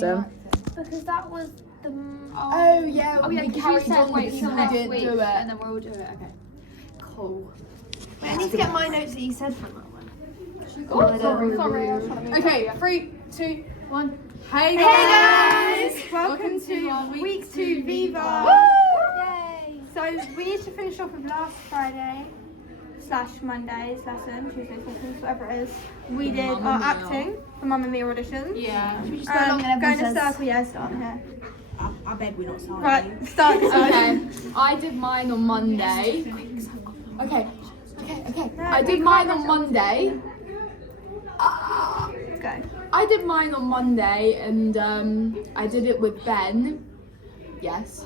Because that was the... Oh yeah, we carried on wait because till we next didn't week, do it. and then we'll do it. Okay. Cool. Wait, I need to get my notes that you said from that one. Oh, sorry. I was trying to move Okay, that. 3, 2, 1. Hey guys! Welcome to week 2 Viva. Woo! Yay! So we need to finish off with last Friday / Monday's lesson, Tuesday's lessons, whatever it is. We did our acting for Mamma Mia auditions. Yeah. Should we just go along and go in a circle? Yeah, start here. I beg we're not starting. Right, start this one. Okay, I did mine on Monday. Okay. I did mine on Monday. Go. I did mine on Monday and I did it with Ben. Yes.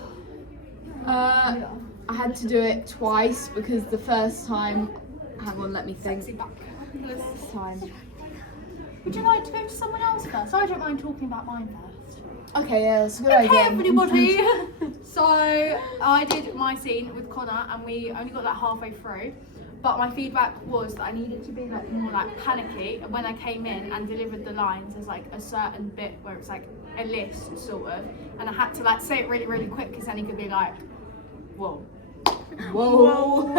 I had to do it twice because the first time, hang on, let me think. This time. Would you like to go to someone else first? I don't mind talking about mine first. Okay, yeah, that's a good idea. Hey everybody! So I did my scene with Connor and we only got that halfway through. But my feedback was that I needed to be like more like panicky. And when I came in and delivered the lines, there's like a certain bit where it's like a list sort of, and I had to like say it really, really quick because then he could be like, whoa. Whoa. You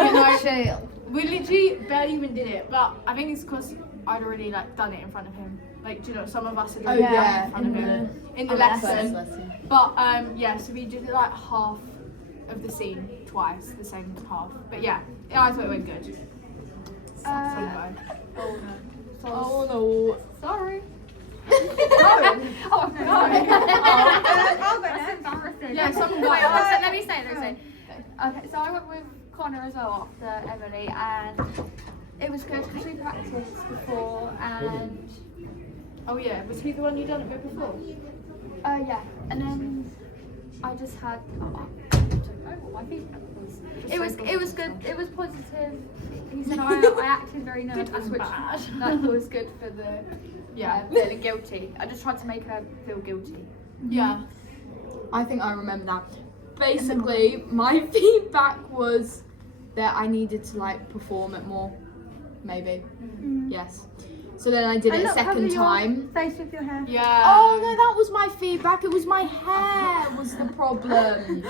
know, we literally barely even did it, but I think it's because I'd already like done it in front of him. Like, do you know, some of us had already done it in front of him in the lesson. But yeah, so we did like half of the scene twice, the same half. But yeah, I thought it went good. Oh no. Sorry. I'll go That's next. embarrassing. Yeah, someone go. Wait, let me say it. Okay, so I went with Connor as well after Emily, and it was good because we practiced before, and Oh yeah, was he the one you done it with before? yeah, and then I just had. I don't know what my feedback was. It was good. It was positive. He said I acted very nervous, which that was good for the feeling guilty. I just tried to make her feel guilty. Yeah. I think I remember that. Basically, my feedback was that I needed to like perform it more. Maybe. Yes. So then I did it a second time. Face with your hair. Yeah. Oh no, that was my feedback. It was my hair was the problem.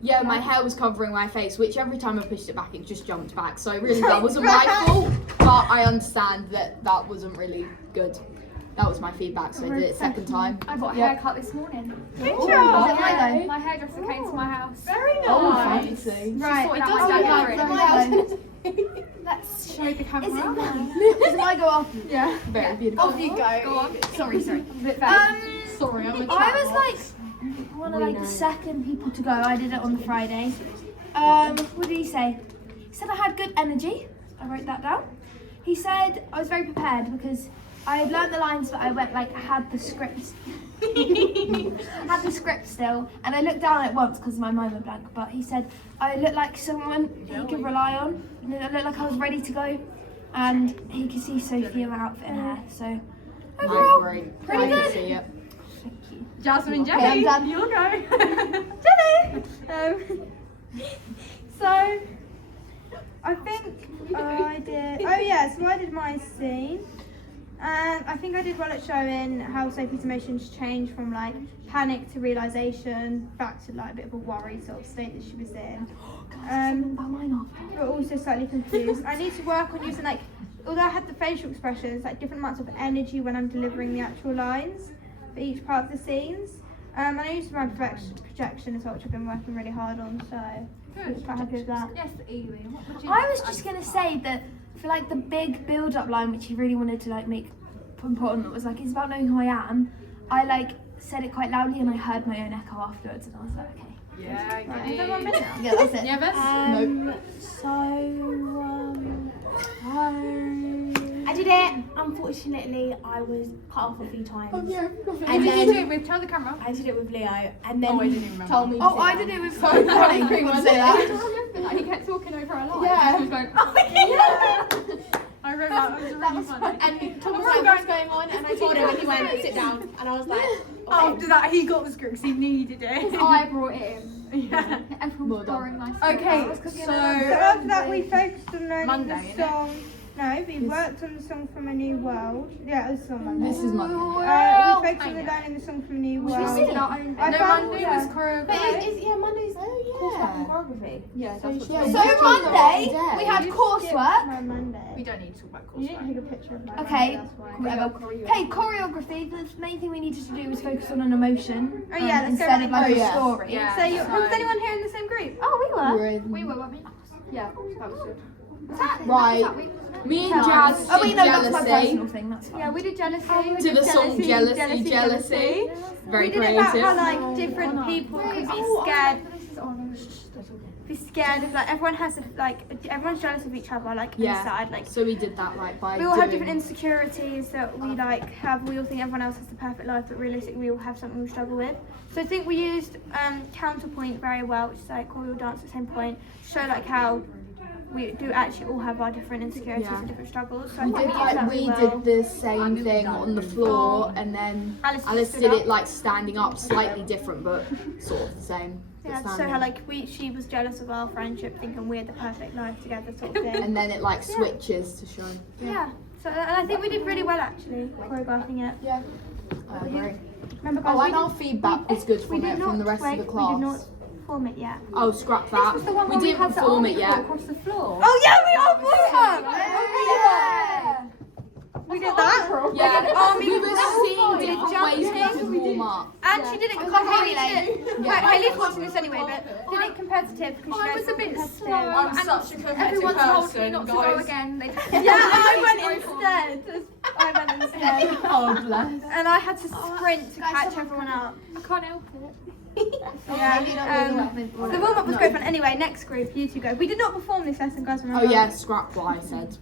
Yeah, my hair was covering my face, which every time I pushed it back, it just jumped back. So really, that wasn't my fault. But I understand that that wasn't really good. That was my feedback, so I did it a second time. I got a haircut this morning. Good Oh, job. yeah, my hairdresser came to my house. Very nice. Oh, fancy. Right. Sorted It out does my look dad like ring. Let's show the camera. Does mine go off? Yeah. Very beautiful. Off you go. Go on. Sorry. I'm a bit vague. Sorry, I'm a I was like one of like the second people to go. I did it on the Friday. What did he say? He said I had good energy. I wrote that down. He said I was very prepared because I had learned the lines, but I went like had the script. Had the script still, and I looked down at it once because my mind went blank. But he said I looked like someone he could rely on, and I looked like I was ready to go, and he could see Sophie in my outfit and hair. So overall, Great. pretty I can good. see it. Jasmine Okay, I'm done. You'll go. Jenny! So, I think I did. Oh, yeah, so I did my scene. And I think I did well at showing how Sophie's emotions changed from like panic to realisation back to like a bit of a worried sort of state that she was in. But also slightly confused. I need to work on using like, although I had the facial expressions, like different amounts of energy when I'm delivering the actual lines for each part of the scenes. And I used my projection as well, which I've been working really hard on, so I'm quite happy with that. Yes, Evie. What would you I was just going to say that for like the big build-up line, which he really wanted to like make important, that was like, it's about knowing who I am, I like said it quite loudly and I heard my own echo afterwards and I was like, okay. Yeah, Right, is that 1 minute? Yeah, that's it. Nieves? I did it. Unfortunately, I was cut off a few times. Oh yeah. And Did you then do it with? Tell the camera. I did it with Leo, and then Oh, I he didn't even remember. told me. Oh, I did it with So funny. You want to say I that? don't remember that. He kept talking over our lines. Yeah. He was going, I wrote that. It was really funny. And Tom was like, "What's going on?" And I told him, and he went, "Sit down." And I was like, "Okay." After that, he got the script 'cause he needed it. I brought it in. Yeah. Everyone was boring nice. Okay, So so after that we focused on learning Monday, the innit? song. No, No, we worked on the song from A New World. Yeah, it was on Monday. This is Monday. We focused on the learning the song from A New World. We did our own. I No, found- Monday yeah. was choreography. But Monday's coursework and choreography. Yeah, that's what. Yeah, So we did Monday, the whole we day. had coursework. My Monday. We don't need to talk about You coursework. didn't take a picture of my Okay. Monday, that's why. Whatever. Hey, choreography. The main thing we needed to do was focus on an emotion. Oh, yeah, let's go instead of back- like Oh, a yeah. story. Yeah. So, was anyone here in the same group? Oh, we We were. were in- We were, weren't we? Yeah, that was good. Right. Me and Jazz Oh wait, did no, that's my Jealousy personal thing. That's fine. Yeah, we did jealousy. to the song Jealousy. Very We did it about creative. how like different people could be scared. Be scared of like everyone has everyone's jealous of each other like Yeah. inside like. So we did that like by We all have doing- different insecurities that we like have. We all think everyone else has the perfect life, but realistically we all have something we struggle with. So I think we used counterpoint very well, which is like we all dance at the same point, show like how we do actually all have our different insecurities Yeah. and different struggles. So I We think did we used that we really well. did the same thing on the floor, and then Alice stood did up. it like standing up, slightly different, but sort of the same. but Yeah, so standing. how like she was jealous of our friendship, thinking we had the perfect life together, sort of thing. And then it like switches to show. Yeah. So and I think we did really well actually choreographing it. Yeah. I agree. Remember, guys, Oh, and our feedback was good we from did it not from the rest wait, of the We did not class. form it yet. Oh, scrap that. Was the one We where we didn't had the perform army it crawl yet. across the floor? Oh yeah, we all formed it. Yeah. We did that. Yeah, We did army we were seeing crawl. We did different ways we jumping. could warm up. And she did it competitive. Haley's watching this anyway, but did it competitive because she I knows was a bit competitive. slow. I'm and such a competitive everyone told me person, not to guys. go again. They just Yeah, I went instead. I went instead. Oh, bless. And I had to sprint to catch everyone up. I can't help it. Yeah. The warm up was great fun. Anyway, next group, you two go. We did not perform this lesson, guys. Oh Remember? yeah, scrap what I said.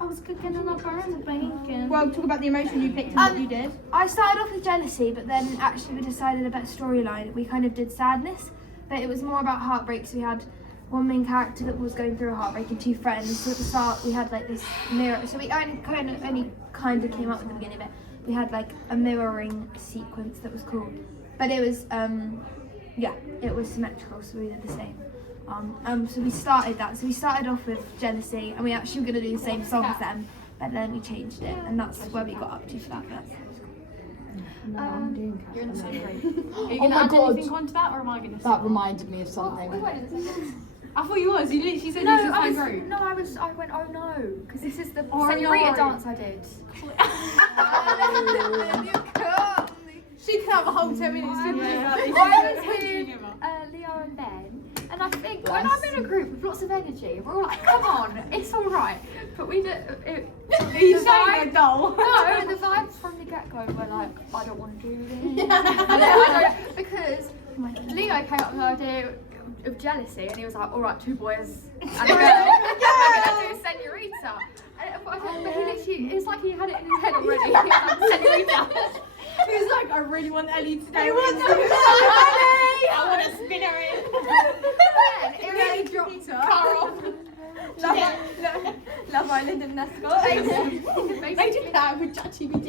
I was cooking on a burn of bacon. Well, talk about the emotion you picked and what you did. I started off with jealousy, but then actually we decided a better storyline. We kind of did sadness, but it was more about heartbreak. So we had one main character that was going through a heartbreak and two friends. So at the start we had like this mirror. So we only kind of came up with the beginning of it. We had like a mirroring sequence that was cool, but it was it was symmetrical. So we did the same. So we started that. So we started off with jealousy, and we actually were going to do the same song as them, but then we changed it, and that's where we got up to for that bit. You're in the same group. Are you Oh going to my add God. anything onto that, or am I going to? That reminded me of something. I thought you was. You literally said No, you was I in was. the same group. No, I went. Oh no, because this is the Oh, senorita no. dance I did. She can have a whole 10 minutes to do I was with Leo and Ben, and I think when I'm in a group with lots of energy, we're all like, "Come on, it's all right." But we did. Are you saying a doll? No, the vibes from the get-go were like, "I don't want to do this," I don't, because Leo came up with the idea of jealousy, and he was like, "All right, two boys and a girl, we're gonna do senorita." But he literally, it's like he had it in his head already. He was like, senorita. He was like, I really want Ellie to do He wants it. to I want to spin her in. It really dropped her. Love Island and Nescott. They did that with ChatGPT.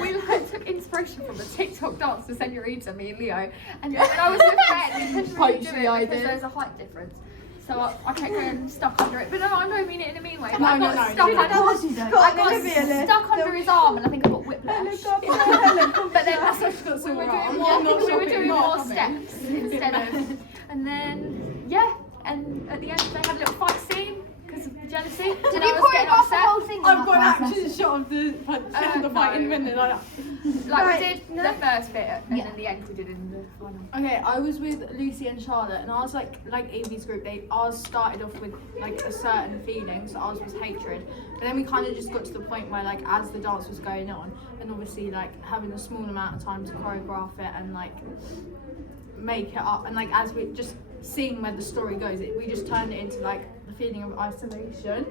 We like, took inspiration from the TikTok dance to Senorita, me and Leo. And when I was with Ben, we couldn't really do Poached the it idea. because there's a height difference. So I kept getting stuck under it. But no, I don't mean it in a mean way. But No, I no, got no, stuck no, under, Scott I and got Olivia stuck under his arm, and I think I got whiplash. But then That's what got so we were wrong. doing more, we were doing more steps instead of. And then and at the end they had a little fight scene because of the jealousy. Did and you I was getting choreograph the upset. whole thing? I've got an action shot of the fighting no. when they're like that. Like Right, we did no. the first bit, and then the end we did in the final. Okay, I was with Lucy and Charlotte, and ours like Evie's group. Ours started off with like a certain feeling, so ours was hatred. But then we kind of just got to the point where like as the dance was going on, and obviously like having a small amount of time to choreograph it and like make it up, and like as we just seeing where the story goes, we just turned it into like the feeling of isolation.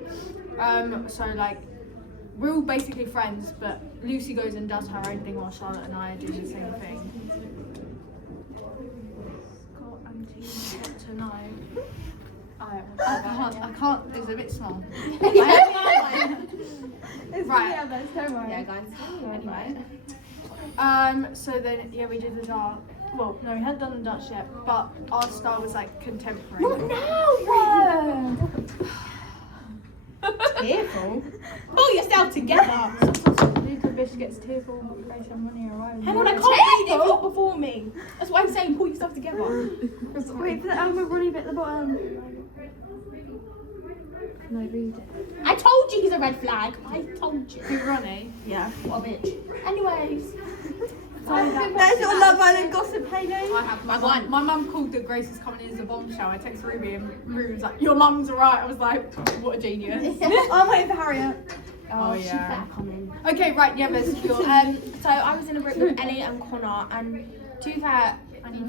So like we're all basically friends, but Lucy goes and does her own thing while Charlotte and I are doing the same thing. Scott and Gina want to know. I can't, it's a bit small. Right. Don't worry. Yeah, guys. Anyway. So then, yeah, we did the dance. Well, no, we hadn't done the dance yet, but our style was like contemporary. Now, Tearful? Pull yourself together. Little bitch gets tearful based on money or right. Hang on, I can't read it. It's not before me. That's why I'm saying pull yourself together. Wait for the Elmer running bit at the bottom. Can I read it? I told you he's a red flag. I told you. Who, Ronnie? Yeah, what a bitch. Anyways. There's your Love Island gossip, Haley. I have my mum called that Grace is coming in as a bombshell. I texted Ruby and Ruby was like, your mum's alright. I was like, what a genius. I'm waiting for Harriet. Oh, She yeah. better come in. Okay, right, yeah, let's go. So I was in a group with Ellie and Connor, and to be fair,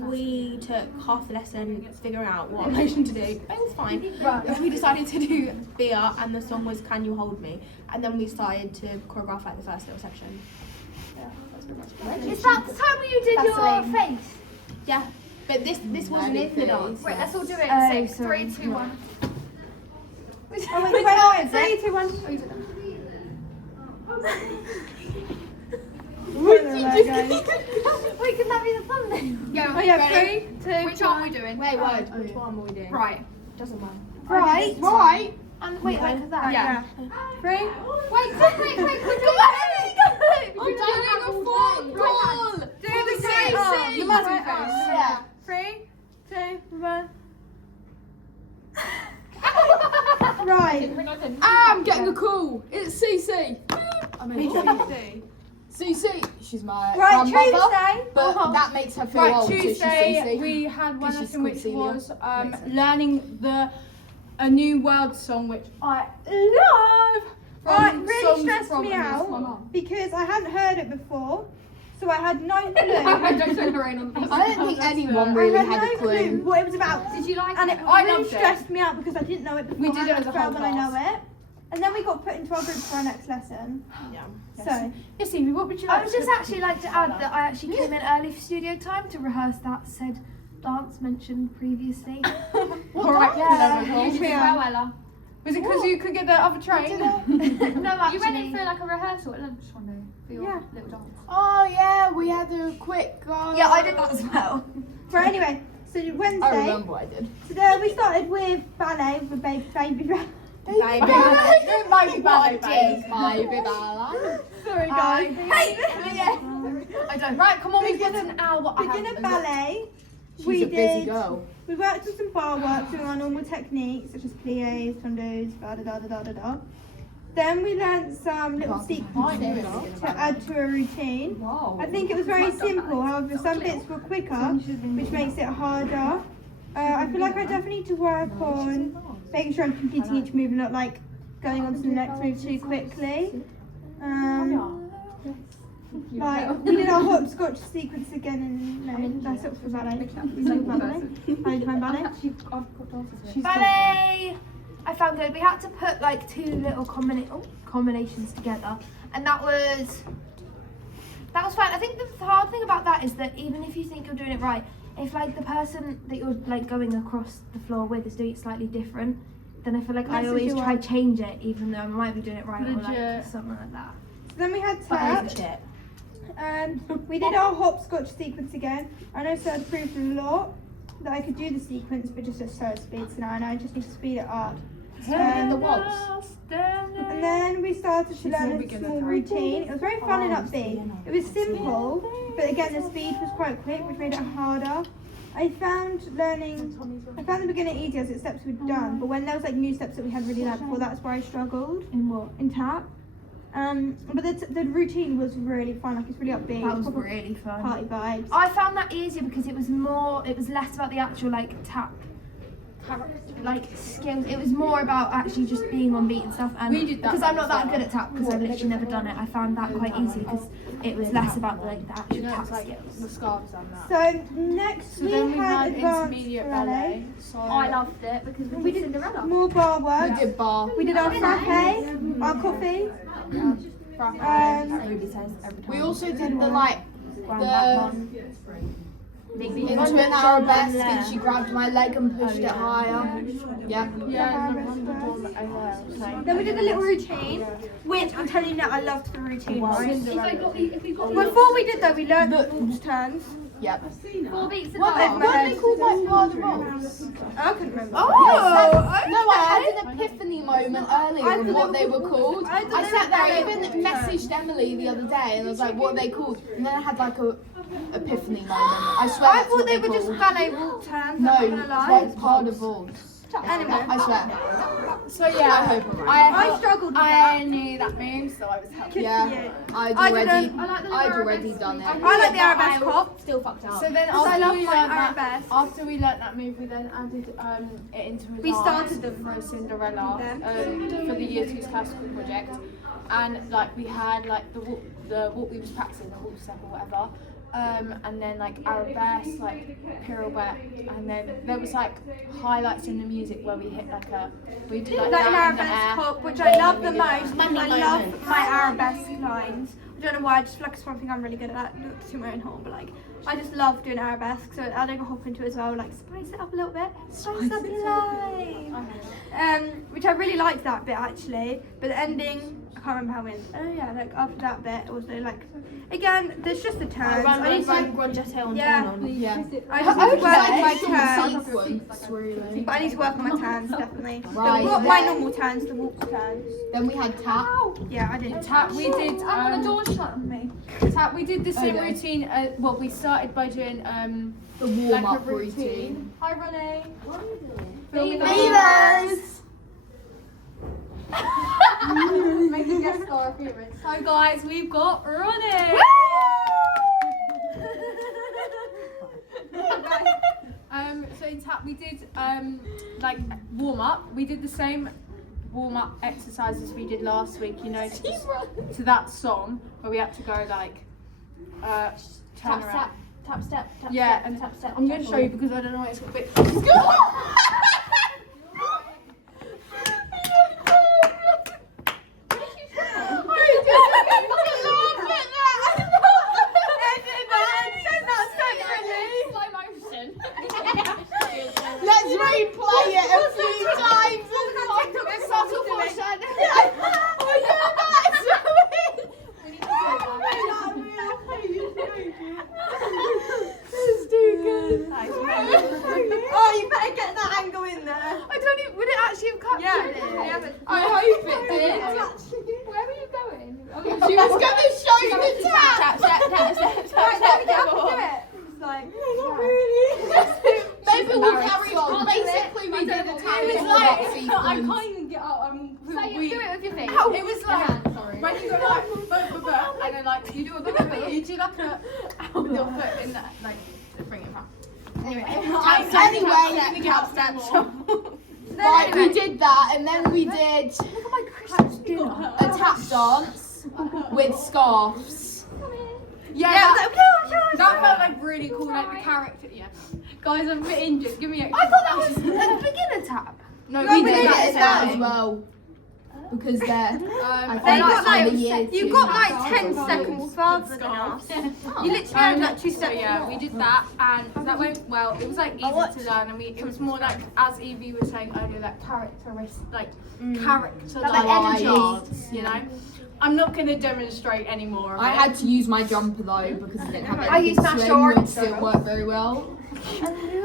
we took half the lesson figuring out what emotion to do. It was fine. Right. We decided to do Beer, and the song was Can You Hold Me? And then we started to choreograph like the first little section. Yeah, that's pretty much it. Is that the time when you did your face? Yeah, but this wasn't in the dance. Wait, let's all do it. Oh, Six, sorry. 3, 2, 1. Oh, wait, 3, 2, 1. Oh, you did that. Wait, guys. Wait, can that be the thumbnail? Yeah, Oh, yeah, ready? 3, 2, Which one are we doing? Wait, which one were we doing? Right. Doesn't matter. Right. Right. And wait, like that. Yeah. 3. Wait, quick, we're doing I'm doing a phone call. Do the same. The magic face. Yeah. 3, 2, 1. Right. I'm getting a call. It's CC. I mean, Tuesday. CC. She's my Right, grandmother, Tuesday. but that makes her feel Right, old. Tuesday so she's CC. we had one Because she's lesson which called Celia. was Makes sense. learning a new world song which I love. Right, From really songs stressed from me Annie's out mum. because I hadn't heard it before, so I had no clue. Don't turn the rain on the I don't think anyone I really had had no a clue. what it was about. Did you like And it? it I really loved it. stressed me out because I didn't know it before. We did it as a felt whole when I know class. it. And then we got put into our group for our next lesson. Yeah. So, Yes, Evie, what would you I like would to just actually like to add that I actually came in early for studio time to rehearse that said dance mentioned previously. Alright, Yeah. You did well, Ella. Was it because you could get the other train? No, actually. You went in for like a rehearsal at lunch one day for your Yeah. little dance. Oh yeah, we had a quick. Yeah, I did that as well. right, anyway, so I Wednesday, remember what I did. today we started with ballet, with baby ballet. Baby What ballet. is my ballet? Sorry guys. I don't. Right, come on, we've got an hour. Beginner ballet. She's we a busy did. girl. We worked on some bar work, doing our normal techniques such as pliés, tondeuses, da da da da da da. Then we learned some little sequences to add to a routine. Wow. I think it was very simple, however some bits were quicker, which makes it harder. I feel like I definitely need to work on making sure I'm completing each move and not like going on to the next move too quickly. Like we did our hopscotch sequence again and no, that's up for ballet. You like ballet? I do my ballet. Ballet! I found good. We had to put like two little combinations together, and that was fine. I think the hard thing about that is that even if you think you're doing it right, if like the person that you're like going across the floor with is doing it slightly different, then I feel like I That's always what you try want. change it, even though I might be doing it right or like Legit. something like that. Then we had tap. We did our hopscotch sequence again. I know Sir proved a lot that I could do the sequence, but just at slow speeds now, and I just need to speed it up. The waltz. And then we started to learn a small routine. It was very fun and upbeat. It was simple, but again the speed was quite quick, which made it harder. I found the beginning easy as the steps were done, but when there was like new steps that we hadn't really learned before, that's where I struggled In what? in tap. But the routine was really fun. Like it's really upbeat. That was proper really fun. party vibes. I found that easier because it was less about the actual like tap like skills. It was more about actually just being on beat and stuff. And We did that because I'm not that as good at tap because I've literally never done it. I found that quite easy because it was less about the actual tap skills. the scarves and that. So next So then we had advanced intermediate ballet. So I loved it because we did Cinderella. more bar We work. did bar. We did our frappe, our coffee. Ruby says every time. We also did the into an arabesque and she grabbed my leg and pushed it higher. Yep. Then we did a little routine, which I'm telling you now, I loved the routine. Right? If we got Before we did though, we learned the waltz turns. Yep. 4 beats in What love. if Weren't they called like Part of Us? I couldn't remember. No, I had an epiphany moment earlier of what they were called. I sat there, I even messaged Emily the other day and I was like, what are they called? And then I had like a epiphany moment. I swear I that's thought what they were just called. ballet walk turns. No, I'm not gonna lie. it's Part of Us. Anyway, I swear. So I yeah, hope I'm right. I struggled with I knew that move, so I was helping. Yeah, I'd I already, didn't. I like the I'd little already arabesque done beats. it. I like the arabesque hop. Still fucked up. So then I after love we my learned that, arabesque. after we learnt that move, we then added it into a We dance started them. for Cinderella Them. for the Year 2's classical project, and like we had like the what we was practicing, the walk step or whatever. And then like arabesque, like pirouette, and then there was like highlights in the music where we hit like we did like Like an that in the arabesque air. hop, which I love the we did that. most. Because I love my arabesque lines. I don't know why. I just feel like it's one thing I'm really good at. Not to my own horn, but like I just love doing arabesque. So adding a hop into it as well, like spice it up a little bit. Spice up your life. Which I really liked that bit actually. But the ending, I can't remember how it ends. Oh yeah, like after that bit, also like again, there's just the turns. I need to. Yeah. Yeah. I just need to I work on my like turns. sequence, really. But I need to work on my turns, definitely. Right. My normal turns, the walk turns. Then we had tap. Yeah, I did. Tap, we did. The door's shut on me. Tap, we did the same Okay. routine. Well, we started by doing The warm like a up routine. Hi, Ronnie. Viva! Make a guest star appearance. Hi guys, we've got Ronnie. So in Tap we did like warm up. We did the same warm up exercises we did last week. You know, to that song where we had to go like turn around. Tap step. Yeah, and tap step. I'm going to show you because I don't know what it's got. But Let's replay it a few times. It's subtle foreshadowing. Oh yeah, that's it. It's too good. Oh, you better get that angle in there. I don't even. Would it actually have captured Yeah. it? I hope it did. Where were you going? She was going to show you the tap. Right, let me get up and do it. It's like, Not really. Maybe we'll carry on. Basically, we did a tap. It was in like that I sequence. can't even get up. I'm So you do it with your feet. It was like sorry. when you go like and then like you do a bit, you do like a your foot in that like bring it back. Anyway, Right, we did that, and then we did a tap dance with scarves. that felt like really cool, like the character. Yeah, guys, I'm a bit injured. Give me a. I thought that was a beginner tap. No, We we did did that that. as well. Because they're, I they think got that's like, the year you two. got like 10 seconds further than us. You literally had like 2 So seconds. yeah, we did that, and that went well. It was like easy to learn, and it was more like, as Evie was saying earlier, like character energy. dance, you know. I'm not going to demonstrate anymore. I had to use my jumper though because I didn't have I anything used my swim, shorts. which didn't work very well.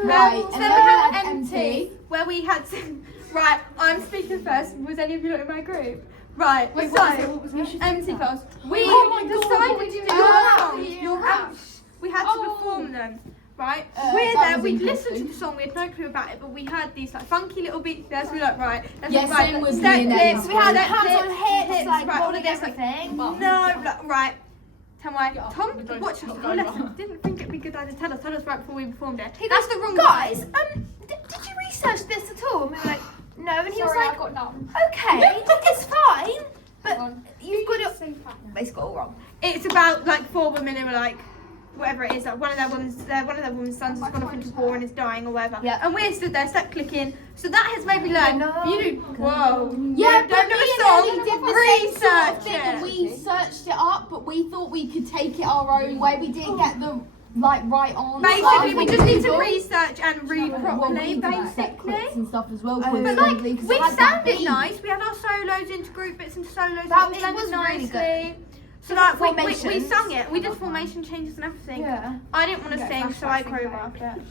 Right, and so then we we had had MT, where we had to, right, I'm speaking first. Was any of you not in my group? Right, Wait, so, what was it? MT class. We Oh my God, decided what to did do you your do? songs. We had to perform them. Right, we're that there, was we listened interesting. to the song, we had no clue about it, but we had these like funky little beats there, so we were like, right, let's Yeah, right, same with step me and clips, Ellie. we had Hands step on clips, hips, like right, all all of this, like, everything. no, like, right. Tell me, Tom we're going watched to the go whole now. lesson, didn't think it'd be a good idea to tell us right before we performed it. He That's goes, the wrong guys, time. did you research this at all? And we were like, no. And he Sorry, was I like, got numb. okay, it's fine, but you've got it. Basically, all wrong. It's about like 4 women who are like, whatever it is, like one of their women's sons has gone off into war and is dying or whatever. Yeah. And we're stood there, step clicking. So that has made me learn. No. You do, whoa. Yeah, You but don't know me a and song. Ellie did the same sort of Research thing, it. and we searched it up, but we thought we could take it our own way. We didn't get the like right on. Basically, we just need to Google. research and read Well, properly, we did set basically. clips and stuff as well. But like, coincidentally, 'cause we it had that sounded beat. nice. We had our solos into group bits into solos. That it was blended really good. nicely. So like we Formations. sung it. We did formation changes and everything. Yeah. I didn't want to sing, so I choreographed it.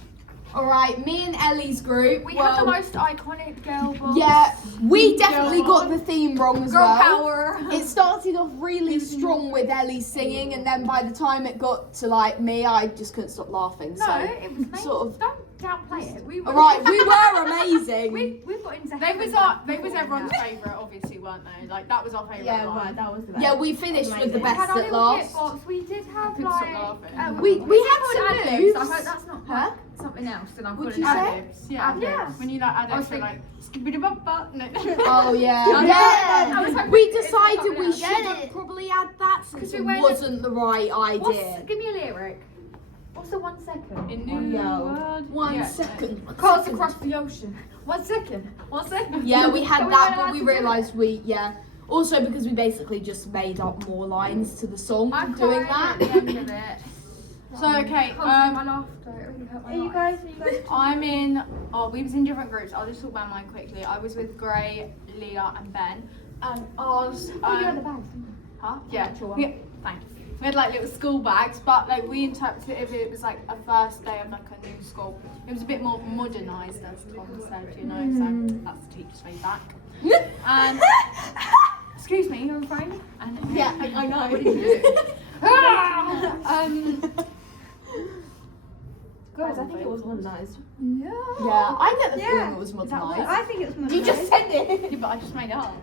Alright, me and Ellie's group. We had the most iconic girl boss. Yeah, we definitely got the theme wrong as Girl well. power. It started off really strong with Ellie singing, and then by the time it got to like me, I just couldn't stop laughing. No, So it was amazing. sort of. Don't downplay it. We were, Alright, we were amazing. We've got into They was everyone's favourite, obviously, weren't they? Like that was our favourite. Yeah, line. right, that was the best. Yeah, we finished with the We had best our at little last. hitbox. We did have couldn't stop like laughing. We had called some ad-libs. moves. I hope that's not Huh? something else. And I'm What'd calling you say? ad-libs. Yeah. Yeah. When you like add I was extra thinking- like skibbity-bop-bop. No. Oh yeah. Yeah. I was hoping We it's decided something we else. should have probably had that since we it went- wasn't the right idea. Give me a lyric. What's the 1 second? In New World. One Yeah. second. Cars across the ocean. 1 second. 1 second. Yeah, we had So we that, weren't but allowed we to do it. realised also because we basically just made up more lines to the song I'm doing crying that. at the end of it. So okay, My laughter. It really hurt my Are you eyes. guys? I'm in. Oh, we was in different groups. I'll just talk about mine quickly. I was with Gray, Leah, and Ben. And ours. Oh, you had the bags. Huh? Yeah. actual one. We, thanks. We had like little school bags, but like we interpreted it if it was like a first day of like a new school. It was a bit more modernised, as Tom said, you know. So that's the teacher's feedback. And excuse me, you're on phone. And Yeah, I know. What did you do? Guys, I think it was modernised. Yeah, I get the Yeah. feeling it was modernised. I think it was. You just said it. Yeah, but I just made it up.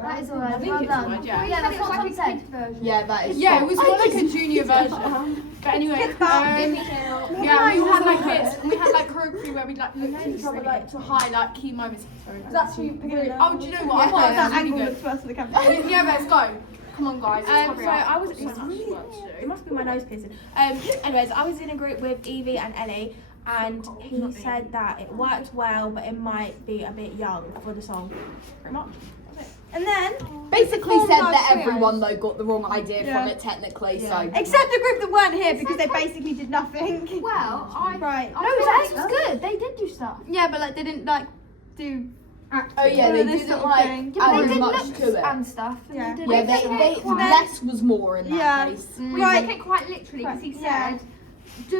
That is all I right. think Well it's done. alright, yeah. Yeah, that's what Tom said. Yeah, that is. Yeah, it fine. was more like a junior version. But anyway, yeah, we had like bits, and we had like choreography where we like looked at each other like to highlight key moments. That's who you Oh, do you know what? I thought it That was really angle good. looks worse for the camera. Yeah, let's go. Come on, guys. let's hurry So up. I was. We've got so much work to do. It must be my nose piercing. Anyways, I was in a group with Evie and Ellie, and he said that it worked well, but it might be a bit young for the song. Pretty much. And then Basically formed said our that trios. everyone though got the wrong idea Yeah. from it technically. Yeah. So except the group that weren't here because they basically did nothing. Well, Right. No, that was good. They did do stuff. Yeah, but like they didn't like do. oh yeah, they this didn't sort of like thing. Yeah, but add they did much looks to it. and stuff. And Yeah. they did Yeah, like- they less was more in that Yeah. case. We Right. took it quite literally because he Yeah. said, do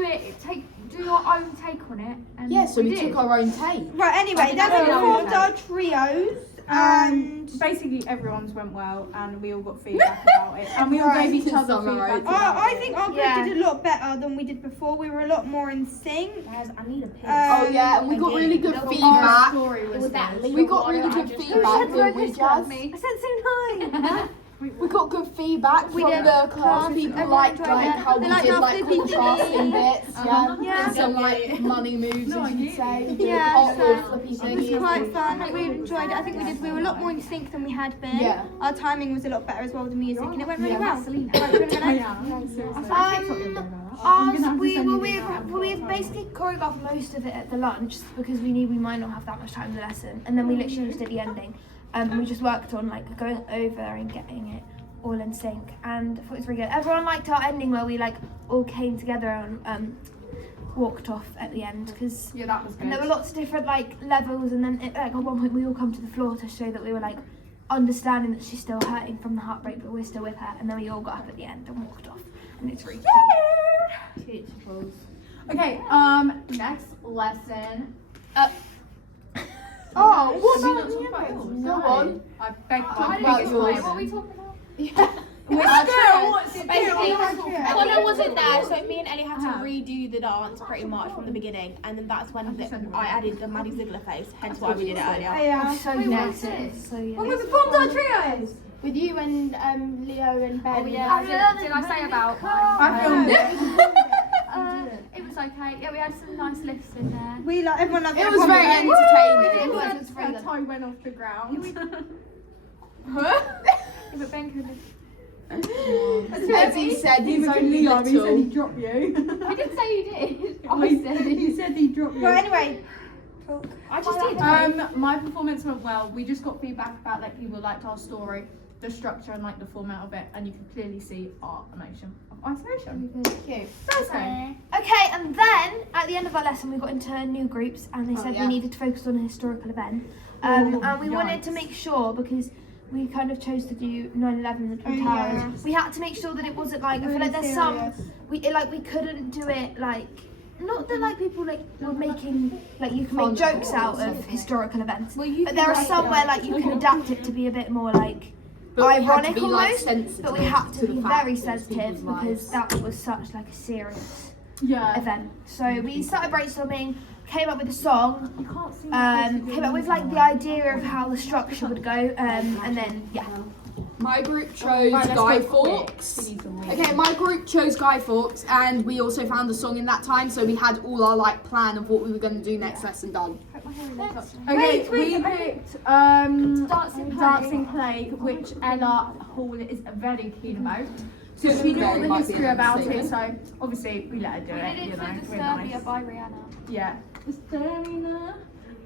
your own take on it. And Yeah, so we did. took our own take. Right. Anyway, then we formed our trios and. Basically, everyone's went well, and we all got feedback about it, and we all gave each other Summarise. feedback. about I it. think our group Yeah. did a lot better than we did before. We were a lot more in sync. Guys, I need a piss. Oh yeah, and we got really good Our feedback. story was that good. We got really good feedback, didn't we, Jazz? I said so nice. We got good feedback from did. the class. People Everyone liked enjoyed like it. how They we liked did our like flippy contrasting bits, yeah, Yeah. and some like money moves, as you'd say. Yeah, Hot so with flippy It was thingies. quite fun. We enjoyed it. I think we were a lot more in sync than we had been. Yeah. Our timing was a lot better as well with the music, and it went really Yeah. well. Right, do you wanna go next? We basically choreographed most of it at the lunch because we knew we might not have that much time in the lesson, and then we literally just did the ending. And we just worked on like going over and getting it all in sync, and I thought it was really good. Everyone liked our ending where we like all came together and walked off at the end because Yeah, that was good. and there were lots of different like levels, and then like at one point we all come to the floor to show that we were like understanding that she's still hurting from the heartbreak, but we're still with her, and then we all got up at the end and walked off, and it's really cute. Okay, next lesson. Oh, what Have you about not talked about yours? Go on. I beg I my didn't about get yours? What are we talking about? Basically, Connor wasn't there, so me and Ellie had to redo the dance pretty much from the beginning, and then that's when I added the Maddie Ziegler face, hence why we did it earlier. Yeah. So Wait, nice. what's this? So yeah. When we performed our trios. With you and Leo and Ben. Oh yeah, did I say about mine? I filmed it. It was okay. Yeah, we had some nice lifts in there. We like everyone loved It it. was very entertaining. It was Her toe went off the ground. Yeah, but Ben could As he said, he's Even only Liam, he said little. he'd drop you. I didn't say you did. Oh, he said he'd drop you. Right, anyway. I just did. My performance went well. We just got feedback about like people liked our story, the structure, and like the format of it, and you could clearly see our emotion of isolation. Okay, and then at the end of our lesson, we got into new groups, and they said yeah. we needed to focus on a historical event. And we wanted to make sure because we kind of chose to do 9/11 the Twin Towers. We had to make sure that it wasn't like I feel like there's some we couldn't do it like. Not that like people like were making like you can make jokes out of historical events, but there are some where like you can adapt it to be a bit more like ironic almost. But we had to be very sensitive because that was such like a serious event. So we started brainstorming, came up with a song, came up with like the idea of how the structure would go, and then My group chose Guy Fawkes. Okay, my group chose Guy Fawkes, and we also found a song in that time, so we had all our like plan of what we were going to do next lesson done. Okay, we picked Dancing Plague, which Ella Hall is very keen about. So she knew all the history about it, so obviously we let her do it. We did You know, for we're Disturbia nice. by Rihanna. Yeah. Disturbia.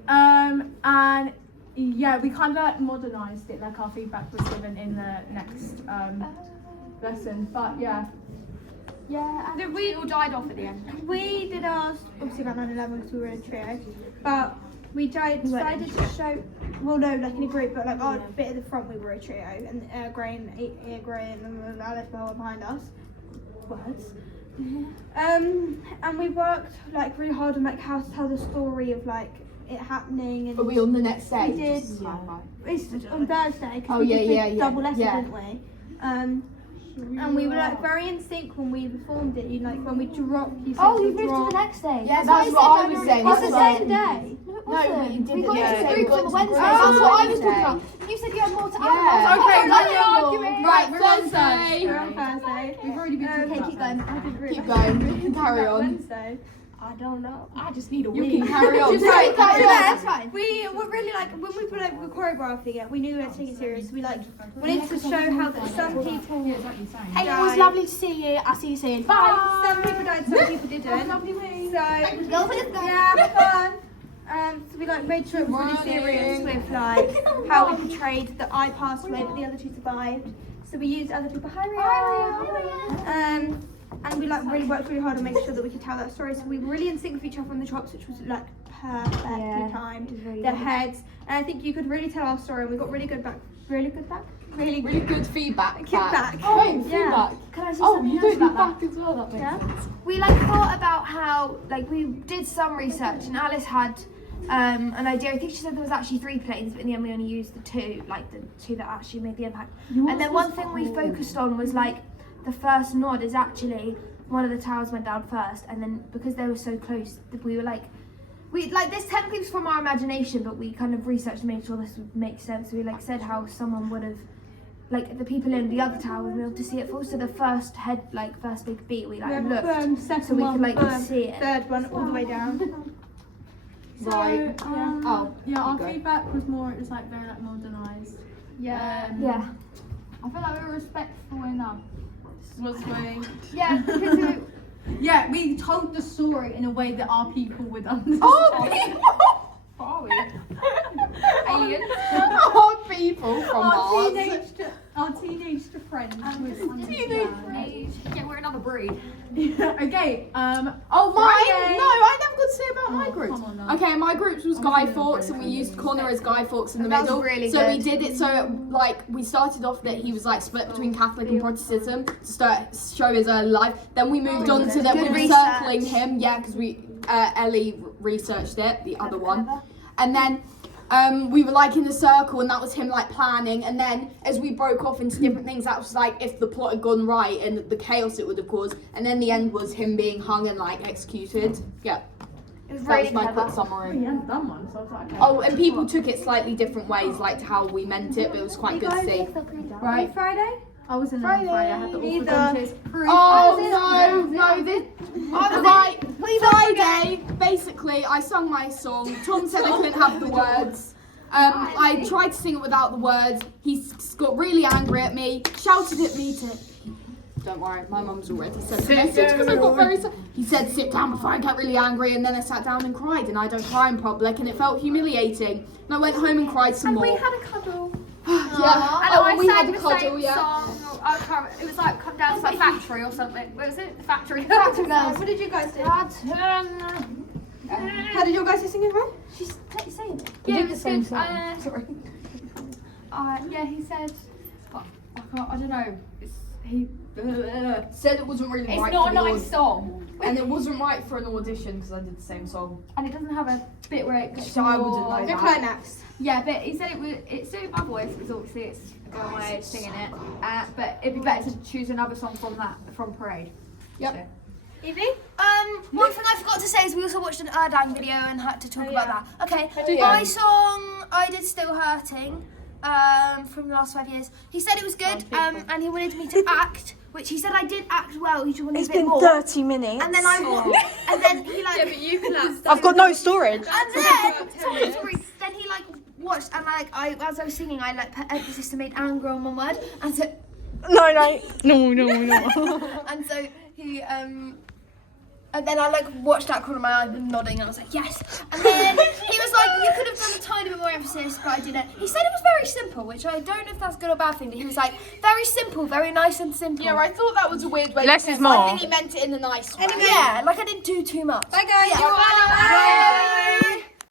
And yeah, we kind of like modernised it, like our feedback was given in the next lesson. But yeah. Yeah, and we all died off at the end. We did ours obviously about 9/11 because we were in a trio, but we decided to show, well no, like in a group, but like our bit at the front we were a trio, and Gray and Alice were behind us. Words. And we worked like really hard on like how to tell the story of like it happening. And Are we on the next day? We did. It's on Thursday because Oh, we yeah, did yeah, the yeah, double lesson, yeah. didn't we? And we were like very in sync when we performed it. You like when we dropped. You said oh, you to moved to drop. the next day. Yeah, that's what I was saying. It's That's the what- same day. No, it No, wasn't. we did We it got the into same groups day. on the Wednesday. Oh, That's what I was Wednesday. talking about. You said you had more to Yeah. add. Okay, argument. Right, we're on Thursday. We're on Thursday. We've already been talking Okay, about keep that. going. I didn't realise. Keep going. Carry on. Wednesday. I don't know. I just need a You win. can carry on. Just Right, carry carry on. on. That's fine. We were really like when we were like were choreographing it, we knew we had to take it serious. We like wanted to show how that some people Hey, it was lovely to see you. I'll see you soon. Bye. some people died, some people didn't. Lovely week. So yeah, fun. So we like made sure it was really serious with like how we portrayed that I passed away but the other two survived. So we used other people. Hi Rihanna. And we like really worked really hard to make sure that we could tell that story. So we were really in sync with each other on the drops, which was like perfectly timed. The heads, and I think you could really tell our story. And we got really good back. Really good feedback. feedback. Oh, Yeah. feedback. Can I say Oh, something you else do about that? feedback as well. That makes Yeah. sense. We like thought about how like we did some research and Alice had an idea. I think she said there was actually 3 planes, but in the end we only used the 2, like the 2 that actually made the impact. And then one thing we focused on was like the first nod is actually one of the towers went down first, and then because they were so close, we were like. This technically was from our imagination, but we kind of researched and made sure this would make sense. We like said how someone would have, like the people in the other tower would be able to see it fall. So the first big beat, we like looked, Second so we could like one, see it. third one all the way down. Right. Oh. Yeah, our you go. feedback was more, it was like very like modernised. Yeah. Yeah. I feel like we were respectful enough. Was we? Yeah, because we, Yeah, we told the story in a way that our people would understand. aliens. Our people from Mars. Our teenage friends. Yeah, we're another breed. Okay. Oh, mine? Friday. No, I never got to say about my group. come on now. Okay, my group was Guy Fawkes, and we used Connor as Guy Fawkes in the That was middle. really so we good. did it so like we started off that he was like split between Catholic and Protestantism to start show his early life. Then we moved on to that we Good were research. circling him, yeah, because we Ellie researched it, the other one, and then. We were like in the circle, and that was him like planning, and then as we broke off into different things, that was like if the plot had gone right and the chaos it would have caused, and then the end was him being hung and like executed. Yeah, It was that really was my clever. quick summary. We hadn't done one, so I was like, okay. Oh, and people took it slightly different ways, like to how we meant it, but it was quite good to see. Right. Friday? I wasn't on Friday. I had the awful Neither. dentist. Oh no, this right. Friday, basically, I sung my song. Tom said I couldn't have the words. I tried to sing it without the words. He got really angry at me, shouted at me to. Don't worry, my mum's already sent a message because I got very. He said, "Sit down before I get really angry," and then I sat down and cried, and I don't cry in public, and it felt humiliating. And I went home and cried some more. We had a cuddle. Yeah. And Oh, I we sang had a the cuddle, same yeah. song. I can't, it was like Come Down to the Factory or something. What was it? The Factory. Factory Girls. What did you guys do? Turn. How did your guys sing it, right? She's saying it. Yeah, it was good. Sorry. Yeah, he said, but I don't know. He Said it wasn't really It's right not for a the nice song. and it wasn't right for an audition because I did the same song. and it doesn't have a bit where it gets So I wouldn't more- know Go that. climax. Yeah, but he said it suited my voice because obviously it's a girl my age singing it. But it'd be better to choose another song from Parade. Evie? One thing I forgot to say is we also watched an Erdang video and had to talk about that. Okay, yeah. my song I did Still Hurting from the last 5 years. He said it was good and he wanted me to act, which he said I did act well. He just wanted a bit more. 30 minutes. And then and then he like, But you can I've got no storage. and then sorry. Then he like watched and like as I was singing, I like put emphasis to make anger on one word, and so No. and so he and then I like watched that corner of my eye and nodding and I was like, yes. And then he was like, you could have done a tiny bit more emphasis, but I didn't. He said it was very simple, which I don't know if that's good or bad thing, but he was like, very simple, very nice and simple. Yeah, I thought that was a weird way. Less to is say it. I more. think he meant it in a nice way. Yeah, like I didn't do too much. Bye guys. Yeah. Bye.